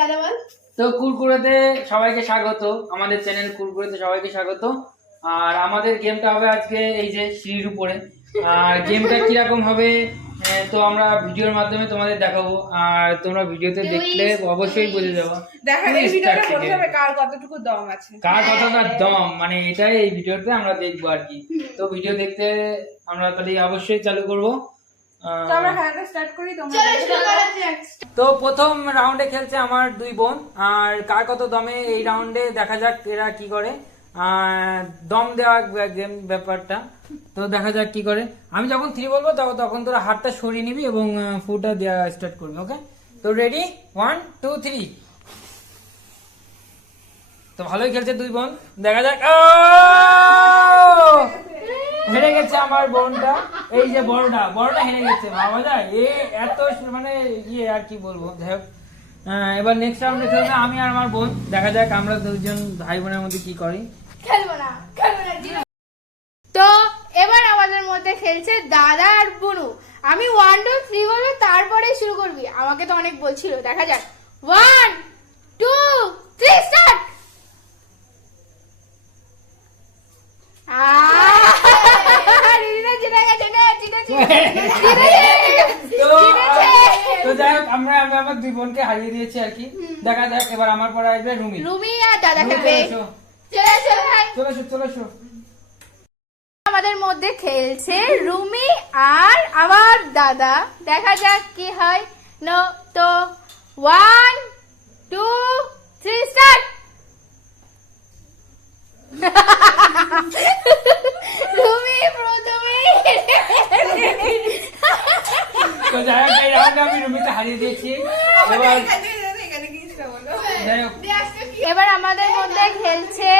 দাদা বল। তো কুরকুরেতে সবাইকে স্বাগত, আমাদের চ্যানেল কুরকুরেতে সবাইকে স্বাগত। আর আমাদের গেমটা হবে আজকে এই যে সিঁড়ির উপরে। আর গেমটা কিরকম হবে তো আমরা ভিডিওর মাধ্যমে তোমাদের দেখাবো, আর তোমরা ভিডিওতে দেখলে অবশ্যই বুঝে যাবো কার কতটুকু দম আছে, কার কতটা দম, মানে এটাই এই ভিডিওতে আমরা দেখবো আর কি। তো ভিডিও দেখতে আমরা তাহলে অবশ্যই চালু করবো। তো প্রথম রাউন্ডে খেলছে আমার দুই বোন, আর কার কত দমে এই রাউন্ডে দেখা যাক এরা কি করে। দম দেওয়া গেম ব্যাপারটা, তো দেখা যাক কি করে। আমি যখন 3 বলবো তখন তোরা হাতটা সরিয়ে নিবি এবং ফুটা দেওয়া স্টার্ট করবি। ওকে, তো রেডি, 1 2 3। তো ভালোই খেলছে দুই বোন, দেখা যাক। হেরে গেছে আমার বোনটা, এই যে বড়টা হেরে গেছে। ভাবা যায় এ এত মানে ইয়ে, আর কি বলবো। যাই হোক, এবার নেক্সট রাউন্ডে খেলবে আমি আর আমার বোন। দেখা যাক আমরা দুজন ভাই বোনের মধ্যে কি করি। খেলবো না। তো এবার আমাদের মধ্যে খেলছে দাদা আর বুনু। আমি 1 2 3 বলবো, তারপরে শুরু করবি। আমাকে তো অনেক বলছিল, দেখা যাক। 1 2 3 স্টার্ট। তো যাই হোক, আমরা আমার দুই বোনকে হারিয়ে দিয়েছি আর কি। দেখা যাক এবার আমার পরে আসবে রুমি আর দাদা খেলবে। চলে এসো। আমাদের মধ্যে খেলছে রুমি আর আমার দাদা। দেখা যাক কি হয়। নো তো 1 2 3 স্টার্ট। রুমি প্রথমে। তো যাই হোক, এই রাউন্ডে আমি রুমিকে হারিয়ে দিয়েছি। এবার আমাদের মধ্যে খেলছে,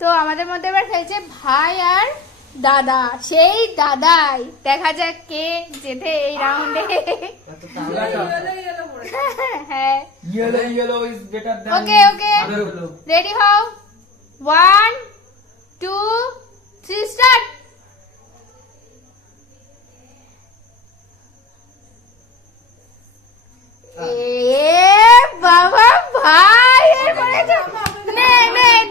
তো আমাদের মধ্যে এবার খেলছে ভাই আর দাদা। সেই দাদাই, দেখা যাক কে জেতে এই রাউন্ডে। হ্যাঁ, yellow is better than. Okay ready হও। 1 2 3 স্টার্ট। বাবা ভাই,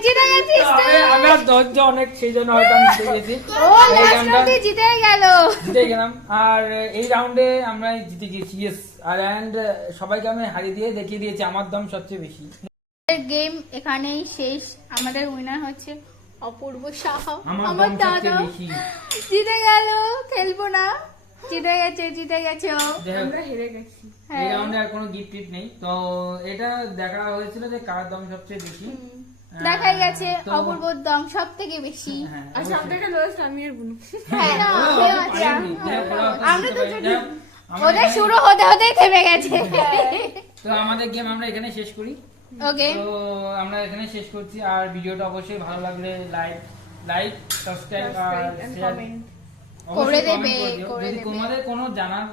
জিতে গেছিস তুই। আমার ধৈর্য অনেক, সেই জন্য হয়তো আমি জিতে গেছি। জিতে গেলাম। আর এই রাউন্ডে আমরা জিতে গেছি। ইয়েস। আর সবাইকে আমি হারিয়ে দিয়ে দেখিয়ে দিয়েছি আমার দম সবচেয়ে বেশি। গেম এখানেই শেষ। আমাদের উইনার হচ্ছে অপূর্ব সাহা। আমার দাদা জিতে গেল, খেলবো না। জিতে গেছে ও। আমরা হেরে গেছি। এই রাউন্ডে আর কোনো গিফট নেই। তো এটা দেখা হয়েছিল যে কার দম সবচেয়ে বেশি। দেখাই গেছে অপূর্বর দম সব থেকে বেশি। আর সব থেকে লোয়েস্ট আমি আর বুনু। আমরা তো ওদের শুরু হতেই থেমে গেছে। তো আমাদের গেম আমরা এখানে শেষ করি। ওকে, তো আমরা এখানে শেষ করছি। আর ভিডিওটা অবশ্যই ভালো লাগলে লাইক সাবস্ক্রাইব আর শেয়ার করে দেবে। যদি তোমাদের কোনো জানার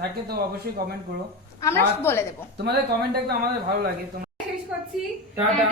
থাকে তো অবশ্যই কমেন্ট করো, আমরা বলে দেব। তোমাদের কমেন্ট দেখলে আমাদের ভালো লাগে। তোমরা শেষ করছি। টাটা।